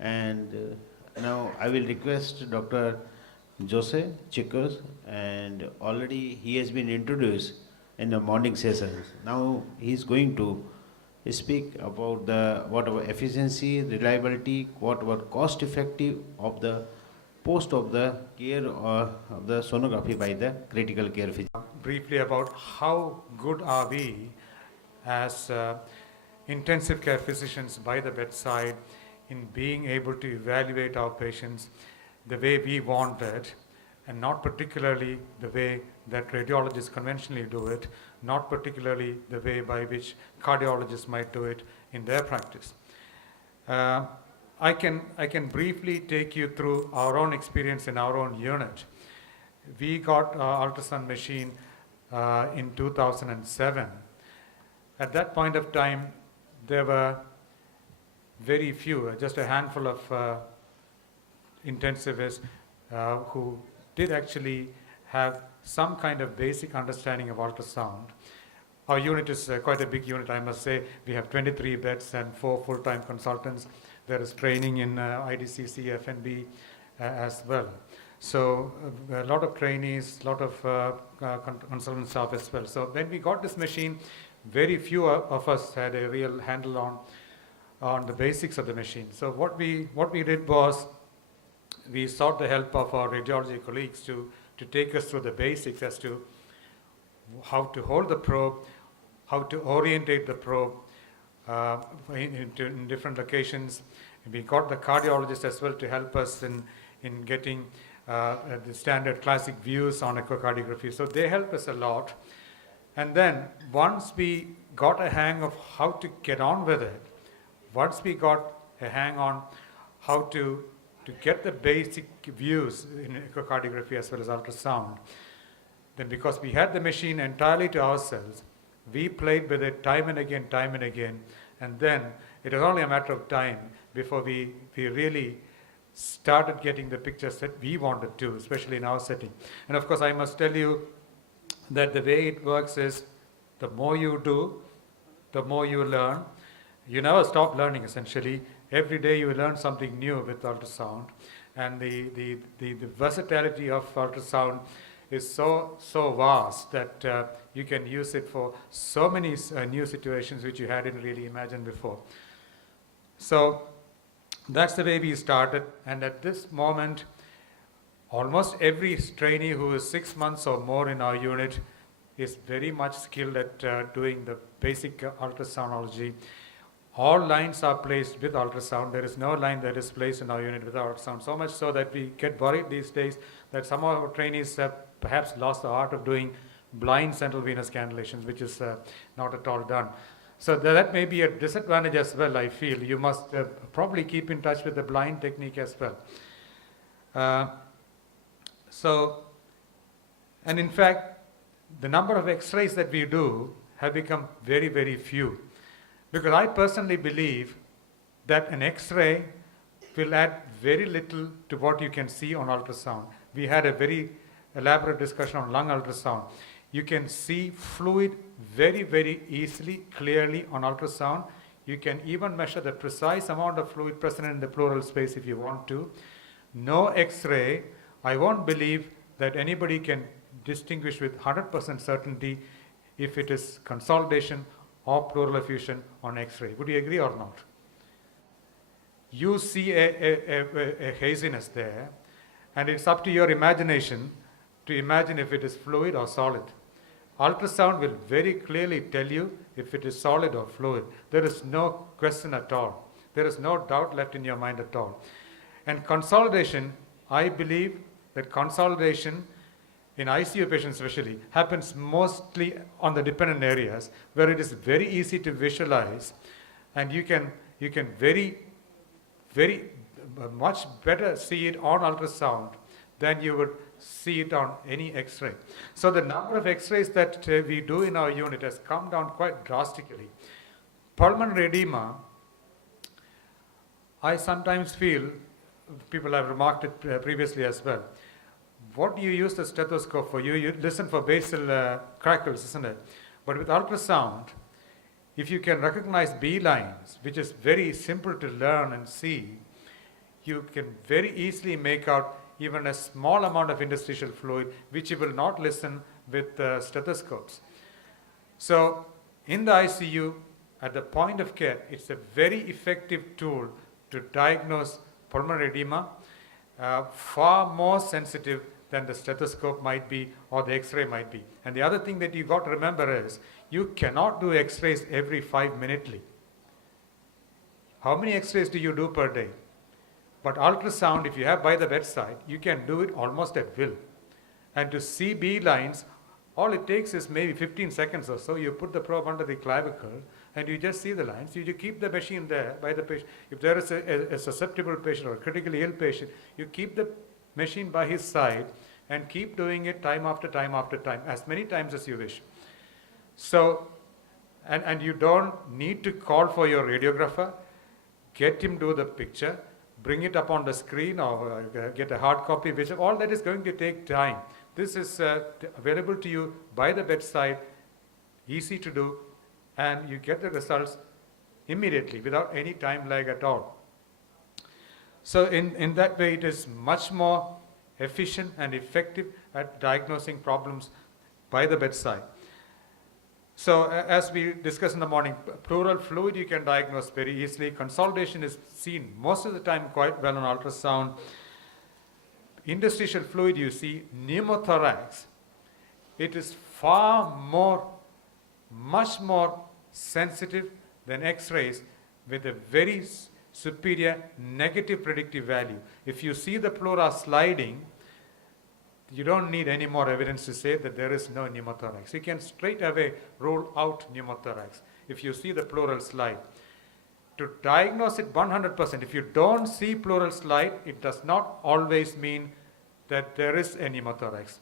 And now I will request Dr. Jose Chicos, and already he has been introduced in the morning sessions. Now he is going to speak about the whatever efficiency, reliability, whatever cost effective of the post of the care of the sonography by the critical care physician. Briefly about how good are we as intensive care physicians by the bedside in being able to evaluate our patients the way we want it, and not particularly the way that radiologists conventionally do it, not particularly the way by which cardiologists might do it in their practice. I can briefly take you through our own experience in our own unit. We got our ultrasound machine in 2007. At that point of time, there were very few, just a handful of intensivists who did actually have some kind of basic understanding of ultrasound. Our unit is quite a big unit, I must say. We have 23 beds and 4 full-time consultants. There is training in IDCC, FNB as well. So a lot of trainees, a lot of consultant staff as well. So when we got this machine, very few of us had a real handle on the basics of the machine. So what we did was we sought the help of our radiology colleagues to take us through the basics as to how to hold the probe, how to orientate the probe in different locations. We got the cardiologist as well to help us in getting the standard classic views on echocardiography. So they helped us a lot. And then once we got a hang of how to get on with it, once we got a hang on how to get the basic views in echocardiography as well as ultrasound, then because we had the machine entirely to ourselves, we played with it time and again, and then it was only a matter of time before we really started getting the pictures that we wanted to, especially in our setting. And of course, I must tell you that the way it works is the more you do, the more you learn. You never stop learning, essentially. Every day you learn something new with ultrasound. And the versatility of ultrasound is so vast that you can use it for so many new situations which you hadn't really imagined before. So that's the way we started. And at this moment, almost every trainee who is 6 months or more in our unit is very much skilled at doing the basic ultrasoundology. All lines are placed with ultrasound. There is no line that is placed in our unit without ultrasound, so much so that we get worried these days that some of our trainees have perhaps lost the art of doing blind central venous cannulations, which is not at all done. So that may be a disadvantage as well, I feel. You must probably keep in touch with the blind technique as well. And in fact, the number of x-rays that we do have become very, very few. Because I personally believe that an x-ray will add very little to what you can see on ultrasound. We had a very elaborate discussion on lung ultrasound. You can see fluid very, very easily, clearly on ultrasound. You can even measure the precise amount of fluid present in the pleural space if you want to. No x-ray, I won't believe that anybody can distinguish with 100% certainty if it is consolidation or pleural effusion on x-ray. Would you agree or not? You see a haziness there, and it's up to your imagination to imagine if it is fluid or solid. Ultrasound will very clearly tell you if it is solid or fluid. There is no question at all. There is no doubt left in your mind at all. And consolidation, I believe that consolidation in ICU patients especially happens mostly on the dependent areas where it is very easy to visualize, and you can very much better see it on ultrasound than you would see it on any x-ray. So the number of x-rays that we do in our unit has come down quite drastically. Pulmonary edema, I sometimes feel, people have remarked it previously as well, what do you use the stethoscope for? You listen for basal crackles, isn't it? But with ultrasound, if you can recognize B lines, which is very simple to learn and see, you can very easily make out even a small amount of interstitial fluid, which you will not listen with stethoscopes. So in the ICU, at the point of care, it's a very effective tool to diagnose pulmonary edema, far more sensitive than the stethoscope might be or the X-ray might be. And the other thing that you got to remember is, you cannot do X-rays every 5 minutely. How many X-rays do you do per day? But ultrasound, if you have by the bedside, you can do it almost at will. And to see B lines, all it takes is maybe 15 seconds or so. You put the probe under the clavicle and you just see the lines. You keep the machine there by the patient. If there is a susceptible patient or a critically ill patient, you keep the machine by his side and keep doing it time after time after time, as many times as you wish. So, and you don't need to call for your radiographer, get him do the picture, bring it up on the screen or get a hard copy, which all that is going to take time. This is available to you by the bedside, easy to do, and you get the results immediately without any time lag at all. So in that way, it is much more efficient and effective at diagnosing problems by the bedside. So as we discussed in the morning, pleural fluid you can diagnose very easily. Consolidation is seen most of the time quite well on ultrasound. Interstitial fluid you see, pneumothorax, it is far more, much more sensitive than X-rays with a very superior negative predictive value. If you see the pleura sliding, you don't need any more evidence to say that there is no pneumothorax. You can straight away rule out pneumothorax if you see the pleural slide. To diagnose it 100%, if you don't see pleural slide, it does not always mean that there is a pneumothorax.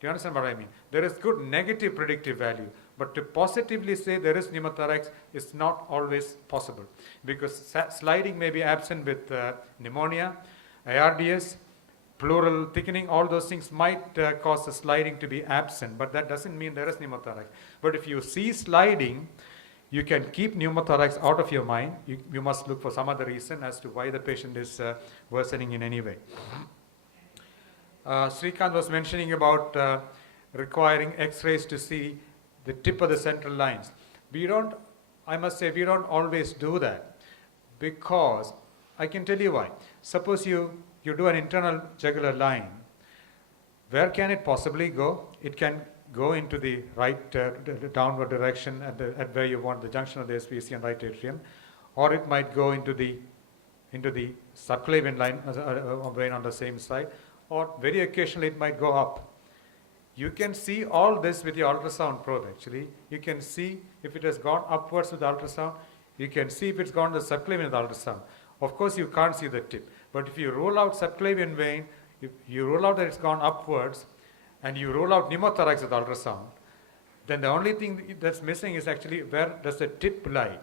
Do you understand what I mean? There is good negative predictive value, but to positively say there is pneumothorax is not always possible, because sliding may be absent with pneumonia, ARDS, pleural thickening, all those things might cause the sliding to be absent, but that doesn't mean there is pneumothorax. But if you see sliding, you can keep pneumothorax out of your mind. You must look for some other reason as to why the patient is worsening in any way. Srikanth was mentioning about requiring X-rays to see the tip of the central lines. I must say, we don't always do that, because I can tell you why. Suppose you do an internal jugular line. Where can it possibly go? It can go into the right downward direction at where you want the junction of the SVC and right atrium, or it might go into the subclavian line vein on the same side, or very occasionally it might go up. You can see all this with your ultrasound probe actually. You can see if it has gone upwards with ultrasound. You can see if it's gone to the subclavian with ultrasound. Of course, you can't see the tip. But if you rule out subclavian vein, if you rule out that it's gone upwards, and you rule out pneumothorax with ultrasound, then the only thing that's missing is actually where does the tip lie.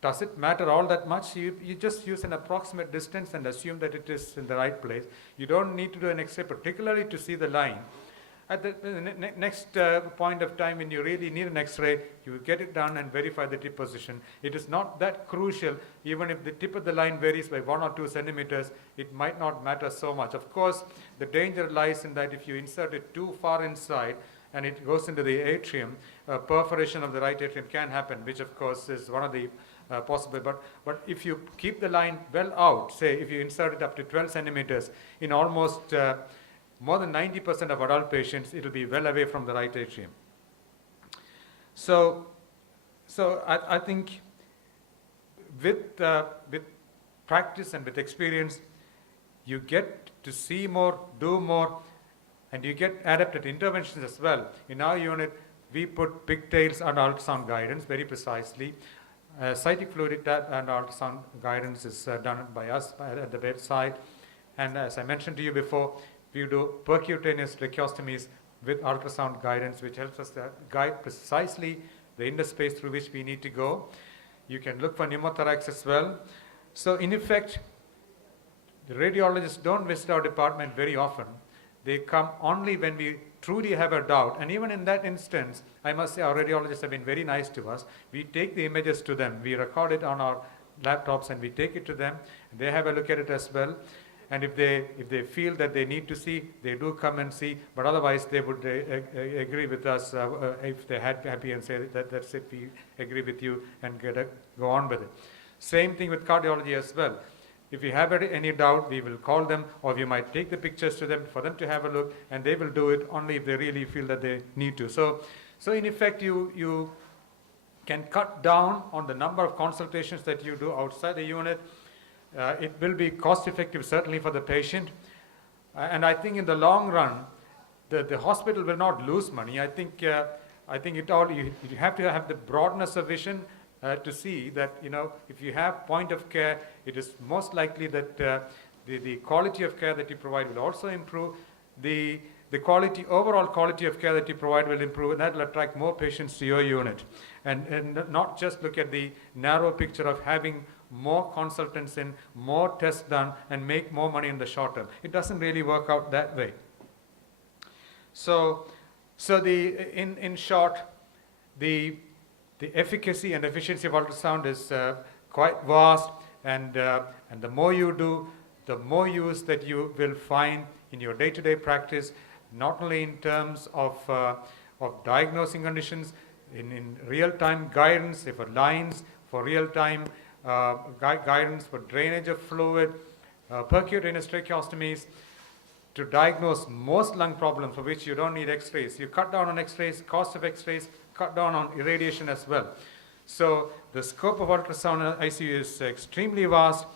Does it matter all that much? You just use an approximate distance and assume that it is in the right place. You don't need to do an X-ray particularly to see the line. At the next point of time when you really need an X-ray, you get it done and verify the tip position. It is not that crucial. Even if the tip of the line varies by 1 or 2 centimeters, it might not matter so much. Of course, the danger lies in that if you insert it too far inside and it goes into the atrium, perforation of the right atrium can happen, which of course is one of the possible. But if you keep the line well out, say if you insert it up to 12 centimeters, in almost more than 90% of adult patients, it will be well away from the right atrium. So I think with practice and with experience, you get to see more, do more, and you get adapted interventions as well. In our unit, we put pigtails and ultrasound guidance very precisely. Cytic fluid tap and ultrasound guidance is done by us at the bedside. And as I mentioned to you before, we do percutaneous tracheostomies with ultrasound guidance, which helps us to guide precisely the interspace through which we need to go. You can look for pneumothorax as well. So in effect, the radiologists don't visit our department very often. They come only when we truly have a doubt. And even in that instance, I must say our radiologists have been very nice to us. We take the images to them. We record it on our laptops, and we take it to them. They have a look at it as well. And if they feel that they need to see, they do come and see. But otherwise, they would agree with us if they're happy and say that's it, we agree with you, and go on with it. Same thing with cardiology as well. If you have any doubt, we will call them, or we might take the pictures to them for them to have a look, and they will do it only if they really feel that they need to. So in effect, you can cut down on the number of consultations that you do outside the unit. It will be cost effective certainly for the patient, and I think in the long run the hospital will not lose money. I think you have to have the broadness of vision to see that, if you have point of care, it is most likely that the quality of care that you provide will also improve. The overall quality of care that you provide will improve, and that will attract more patients to your unit, and not just look at the narrow picture of having more consultants in, more tests done, and make more money in the short term. It doesn't really work out that way. So in short, the efficacy and efficiency of ultrasound is quite vast, and the more you do, the more use that you will find in your day-to-day practice, not only in terms of diagnosing conditions, in real-time guidance for lines, for real-time guidance for drainage of fluid, percutaneous tracheostomies, to diagnose most lung problems for which you don't need x-rays. You cut down on x-rays, cost of x-rays, cut down on irradiation as well. So the scope of ultrasound ICU is extremely vast,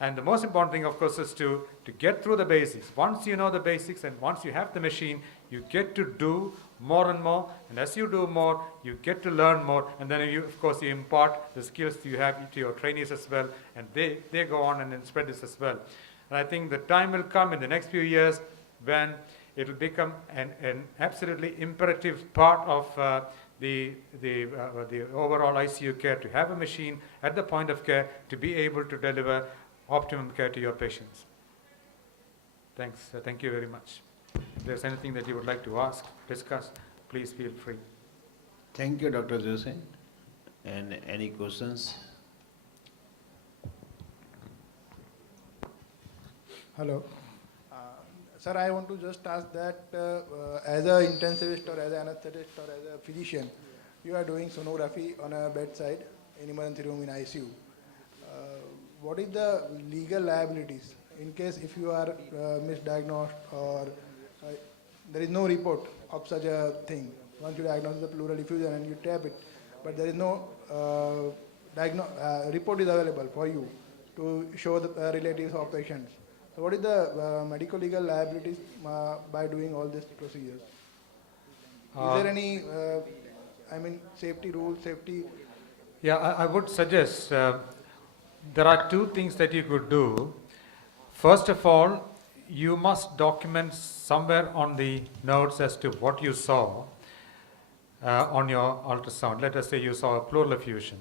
and the most important thing, of course, is to get through the basics. Once you know the basics and once you have the machine, you get to do more and more, and as you do more, you get to learn more, and then you impart the skills you have to your trainees as well, and they go on and then spread this as well. And I think the time will come in the next few years when it will become an absolutely imperative part of the overall ICU care, to have a machine at the point of care to be able to deliver optimum care to your patients. Thanks. Thank you very much. If there's anything that you would like to ask, discuss, please feel free. Thank you, Dr. Jose. And any questions? Hello. Sir, I want to just ask that as an intensivist or as an anesthetist or as a physician, you are doing sonography on a bedside in emergency room in ICU. What is the legal liabilities in case if you are misdiagnosed or there is no report of such a thing? Once you diagnose the pleural effusion and you tap it, but there is no report is available for you to show the relatives of patients. So what is the medical legal liabilities by doing all these procedures? Is there any, safety rules, safety? Yeah, I would suggest there are two things that you could do. First of all, you must document somewhere on the notes as to what you saw on your ultrasound. Let us say you saw a pleural effusion.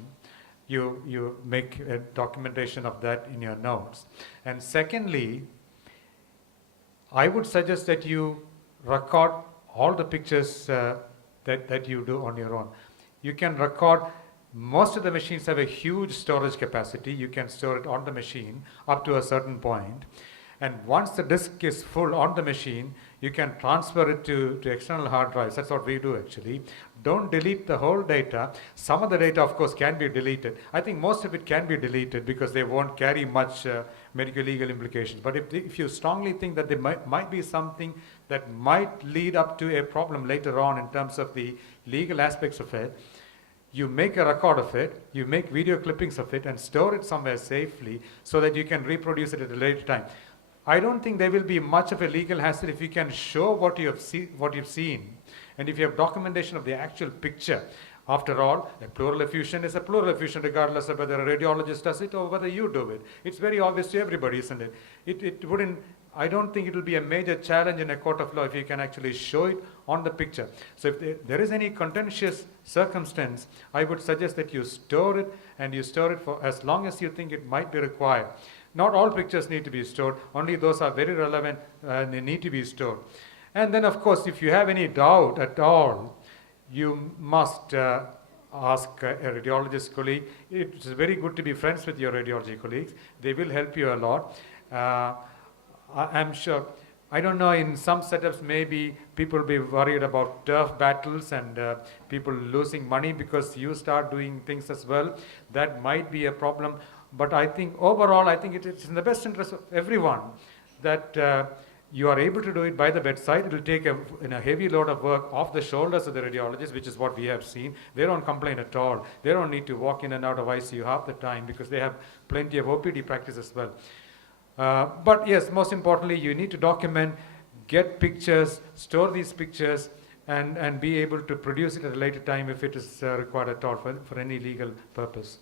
You make a documentation of that in your notes. And secondly, I would suggest that you record all the pictures that you do on your own. You can record. Most of the machines have a huge storage capacity. You can store it on the machine up to a certain point. And once the disk is full on the machine, you can transfer it to external hard drives. That's what we do actually. Don't delete the whole data. Some of the data, of course, can be deleted. I think most of it can be deleted because they won't carry much medical legal implications. But if you strongly think that there might be something that might lead up to a problem later on in terms of the legal aspects of it, you make a record of it, you make video clippings of it and store it somewhere safely so that you can reproduce it at a later time. I don't think there will be much of a legal hassle if you can show what you've seen, and if you have documentation of the actual picture. After all, a pleural effusion is a pleural effusion regardless of whether a radiologist does it or whether you do it. It's very obvious to everybody, isn't it? It wouldn't, I don't think it will be a major challenge in a court of law if you can actually show it on the picture. So if there is any contentious circumstance, I would suggest that you store it, and you store it for as long as you think it might be required. Not all pictures need to be stored, only those are very relevant and they need to be stored. And then of course, if you have any doubt at all, you must ask a radiologist colleague. It's very good to be friends with your radiology colleagues. They will help you a lot. I'm sure, I don't know, in some setups maybe people will be worried about turf battles and people losing money because you start doing things as well. That might be a problem. But I think overall, I think it's in the best interest of everyone that you are able to do it by the bedside. It will take a heavy load of work off the shoulders of the radiologist, which is what we have seen. They don't complain at all. They don't need to walk in and out of ICU half the time because they have plenty of OPD practice as well. But yes, most importantly, you need to document, get pictures, store these pictures, and be able to produce it at a later time if it is required at all for any legal purpose.